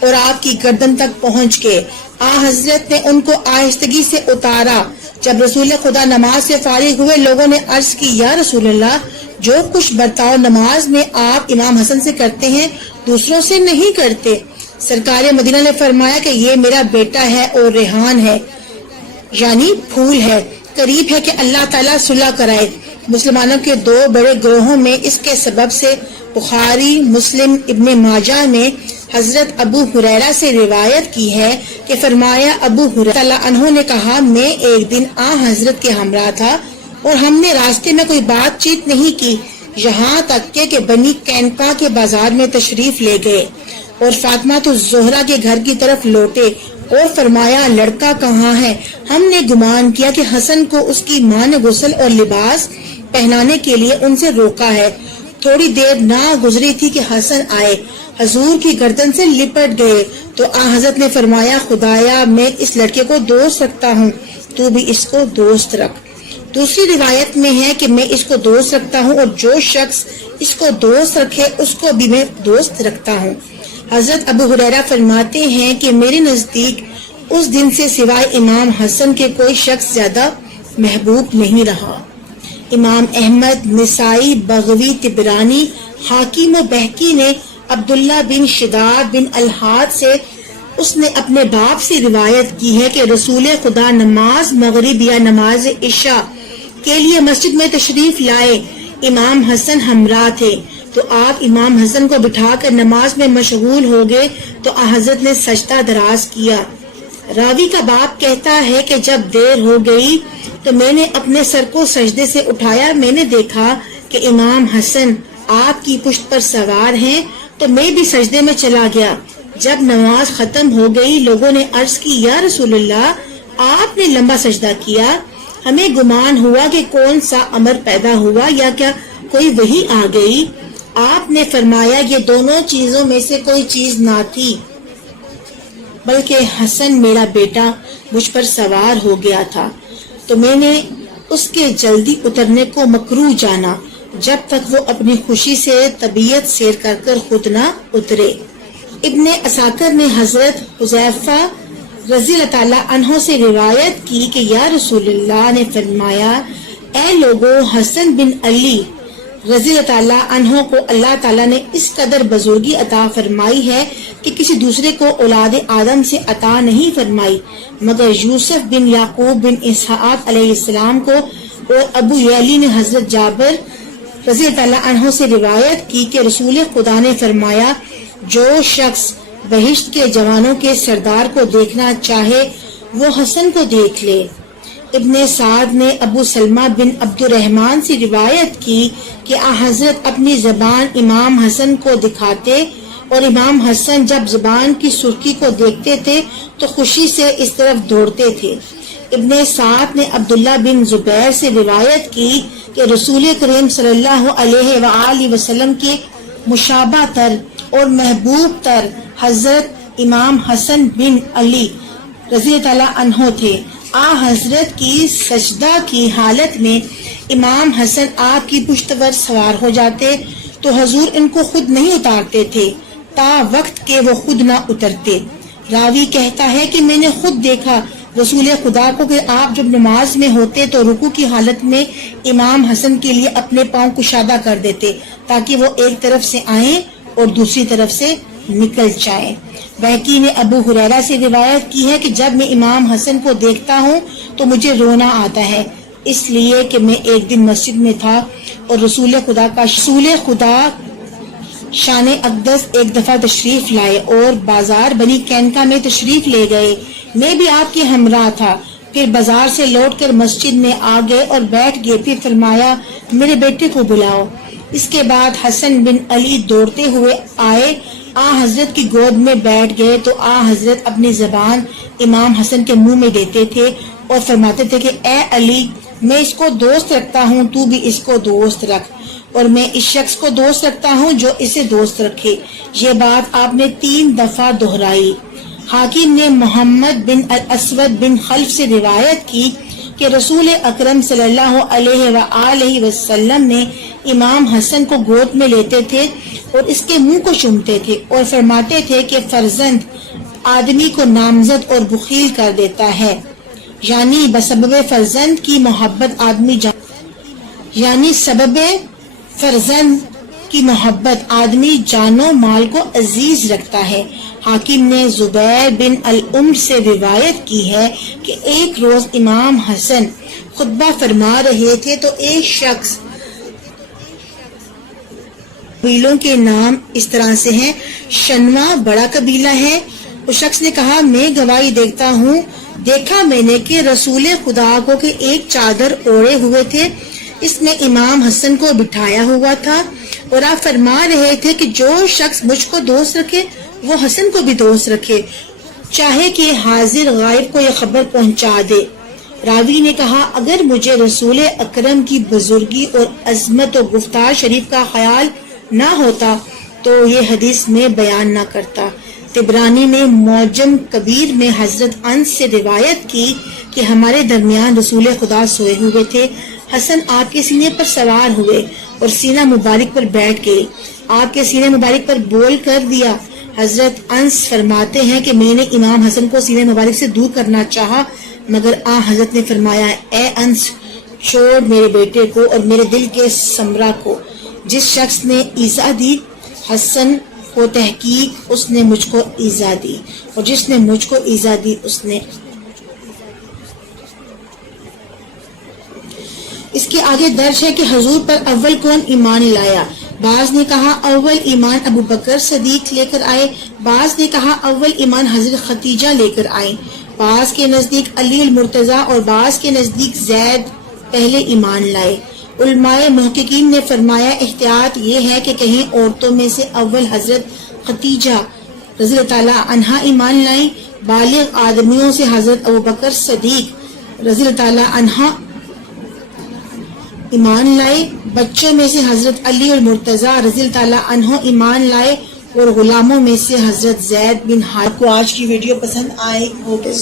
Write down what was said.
اور آپ کی گردن تک پہنچ گئے۔ حضرت نے ان کو آہستگی سے اتارا۔ جب رسول خدا نماز سے فارغ ہوئے، لوگوں نے عرض کی، یا رسول اللہ، جو کچھ برتاؤ نماز میں آپ امام حسن سے کرتے ہیں دوسروں سے نہیں کرتے۔ سرکار مدینہ نے فرمایا کہ یہ میرا بیٹا ہے اور ریحان ہے، یعنی پھول ہے، قریب ہے کہ اللہ تعالیٰ صلح کرائے۔ مسلمانوں کے دو بڑے گروہوں میں اس کے سبب سے بخاری، مسلم، ابن ماجہ نے حضرت ابو ہریرہ سے روایت کی ہے کہ فرمایا، ابو ہریرہ اللہ عنہ نے کہا، میں ایک دن حضرت کے ہمراہ تھا اور ہم نے راستے میں کوئی بات چیت نہیں کی، یہاں تک کہ بنی قینقاع کے بازار میں تشریف لے گئے اور فاطمہ تو زہرا کے گھر کی طرف لوٹے اور فرمایا، لڑکا کہاں ہے؟ ہم نے گمان کیا کہ حسن کو اس کی ماں نے غسل اور لباس پہنانے کے لیے ان سے روکا ہے۔ تھوڑی دیر نہ گزری تھی کہ حسن آئے، حضور کی گردن سے لپٹ گئے تو حضرت نے فرمایا، خدایا میں اس لڑکے کو دوست رکھتا ہوں، تو بھی اس کو دوست رکھ۔ دوسری روایت میں ہے کہ میں اس کو دوست رکھتا ہوں اور جو شخص اس کو دوست رکھے اس کو بھی میں دوست رکھتا ہوں۔ حضرت ابو ہریرہ فرماتے ہیں کہ میرے نزدیک اس دن سے سوائے امام حسن کے کوئی شخص زیادہ محبوب نہیں رہا۔ امام احمد، نسائی، بغوی، طبرانی، حاکم و بہقی نے عبداللہ بن شداد بن الحاد سے اس نے اپنے باپ سے روایت کی ہے کہ رسول خدا نماز مغرب یا نماز عشاء کے لیے مسجد میں تشریف لائے، امام حسن ہمراہ تھے تو آپ امام حسن کو بٹھا کر نماز میں مشغول ہو گئے تو حضرت نے سجدہ دراز کیا۔ راوی کا باپ کہتا ہے کہ جب دیر ہو گئی تو میں نے اپنے سر کو سجدے سے اٹھایا، میں نے دیکھا کہ امام حسن آپ کی پشت پر سوار ہیں تو میں بھی سجدے میں چلا گیا۔ جب نماز ختم ہو گئی، لوگوں نے عرض کی، یا رسول اللہ، آپ نے لمبا سجدہ کیا، ہمیں گمان ہوا کہ کون سا امر پیدا ہوا یا کیا کوئی وحی آ گئی۔ آپ نے فرمایا، یہ دونوں چیزوں میں سے کوئی چیز نہ تھی، بلکہ حسن میرا بیٹا مجھ پر سوار ہو گیا تھا تو میں نے اس کے جلدی اترنے کو مکروہ جانا جب تک وہ اپنی خوشی سے طبیعت سیر کر کر خود نہ اترے۔ ابن اساکر نے حضرت حذیفہ رضی اللہ تعالیٰ عنہ سے روایت کی کہ یا رسول اللہ نے فرمایا، اے لوگو، حسن بن علی رضی اللہ تعالیٰ عنہ کو اللہ تعالیٰ نے اس قدر بزرگی عطا فرمائی ہے کہ کسی دوسرے کو اولاد آدم سے عطا نہیں فرمائی مگر یوسف بن یعقوب بن اسحاق علیہ السلام کو۔ اور ابو یعلی نے حضرت جابر رضی اللہ تعالیٰ عنہ سے روایت کی کہ رسول خدا نے فرمایا، جو شخص بہشت کے جوانوں کے سردار کو دیکھنا چاہے وہ حسن کو دیکھ لے۔ ابن سعد نے ابو سلمہ بن عبد الرحمن سے روایت کی کہ حضرت اپنی زبان امام حسن کو دکھاتے اور امام حسن جب زبان کی سرخی کو دیکھتے تھے تو خوشی سے اس طرف دوڑتے تھے۔ ابن سعد نے عبداللہ بن زبیر سے روایت کی کہ رسول کریم صلی اللہ علیہ وآلہ وسلم کے مشابہ تر اور محبوب تر حضرت امام حسن بن علی رضی اللہ تعالیٰ عنہ تھے۔ حضرت کی سجدہ کی حالت میں امام حسن آپ کی پشت پر سوار ہو جاتے تو حضور ان کو خود نہیں اتارتے تھے تا وقت کہ وہ خود نہ اترتے۔ راوی کہتا ہے کہ میں نے خود دیکھا رسول خدا کو کہ آپ جب نماز میں ہوتے تو رکوع کی حالت میں امام حسن کے لیے اپنے پاؤں کشادہ کر دیتے تاکہ وہ ایک طرف سے آئیں اور دوسری طرف سے نکل جائیں۔ بہقی نے ابو ہریرہ سے روایت کی ہے کہ جب میں امام حسن کو دیکھتا ہوں تو مجھے رونا آتا ہے، اس لیے کہ میں ایک دن مسجد میں تھا اور رسول خدا شان اقدس ایک دفعہ تشریف لائے اور بازار بنی قینقاع میں تشریف لے گئے، میں بھی آپ کے ہمراہ تھا۔ پھر بازار سے لوٹ کر مسجد میں آ گئے اور بیٹھ گئے، پھر فرمایا میرے بیٹے کو بلاؤ۔ اس کے بعد حسن بن علی دوڑتے ہوئے آئے، حضرت کی گود میں بیٹھ گئے تو حضرت اپنی زبان امام حسن کے منہ میں دیتے تھے اور فرماتے تھے کہ اے علی، میں اس کو دوست رکھتا ہوں، تو بھی اس کو دوست رکھ، اور میں اس شخص کو دوست رکھتا ہوں جو اسے دوست رکھے۔ یہ بات آپ نے 3 دفعہ دہرائی۔ حاکم نے محمد بن الاسود بن خلف سے روایت کی کہ رسول اکرم صلی اللہ علیہ وآلہ وسلم نے امام حسن کو گود میں لیتے تھے اور اس کے منہ کو چومتے تھے اور فرماتے تھے کہ فرزند آدمی کو نامزد اور بخیل کر دیتا ہے، یعنی بسبب فرزند کی محبت آدمی جان و مال کو عزیز رکھتا ہے۔ حاکم نے زبیر بن الام سے روایت کی ہے کہ ایک روز امام حسن خطبہ فرما رہے تھے تو ایک شخص، قبیلوں کے نام اس طرح سے ہیں، شنوا بڑا قبیلہ ہے، اس شخص نے کہا میں گواہی دیکھا میں نے کہ رسول خدا کو کہ ایک چادر اوڑے ہوئے تھے، اس میں امام حسن کو بٹھایا ہوا تھا اور آپ فرما رہے تھے کہ جو شخص مجھ کو دوست رکھے وہ حسن کو بھی دوست رکھے، چاہے کہ حاضر غائب کو یہ خبر پہنچا دے۔ راوی نے کہا اگر مجھے رسول اکرم کی بزرگی اور عظمت و گفتار شریف کا خیال نہ ہوتا تو یہ حدیث میں بیان نہ کرتا۔ طبرانی نے معجم کبیر میں حضرت انس سے روایت کی کہ ہمارے درمیان رسول خدا سوئے ہوئے تھے، حسن آپ کے سینے پر سوار ہوئے اور سینہ مبارک پر بیٹھ گئے، آپ کے سینے مبارک پر بول کر دیا۔ حضرت انس فرماتے ہیں کہ میں نے امام حسن کو سینے مبارک سے دور کرنا چاہا مگر حضرت نے فرمایا اے انس چھوڑ میرے بیٹے کو اور میرے دل کے سمرا کو، جس شخص نے ایذا دی حسن کو تحقیق اس نے مجھ کو ایذا دی اور جس نے مجھ کو ایذا دی اس نے۔ اس کے آگے درج ہے کہ حضور پر اول کون ایمان لایا؟ بعض نے کہا اول ایمان ابو بکر صدیق لے کر آئے، بعض نے کہا اول ایمان حضرت ختیجہ لے کر آئے، بعض کے نزدیک علی المرتضیٰ اور بعض کے نزدیک زید پہلے ایمان لائے۔ علماء محققین نے فرمایا احتیاط یہ ہے کہ کہیں عورتوں میں سے اول حضرت ختیجہ رضی اللہ تعالیٰ عنہا ایمان لائیں، بالغ آدمیوں سے حضرت ابو بکر صدیق رضی اللہ تعالیٰ عنہ ایمان لائے، بچوں میں سے حضرت علی المرتضیٰ رضی اللہ تعالیٰ عنہ ایمان لائے اور غلاموں میں سے حضرت زید بن حارثہ۔ کو آج کی ویڈیو پسند آئے ہوگی۔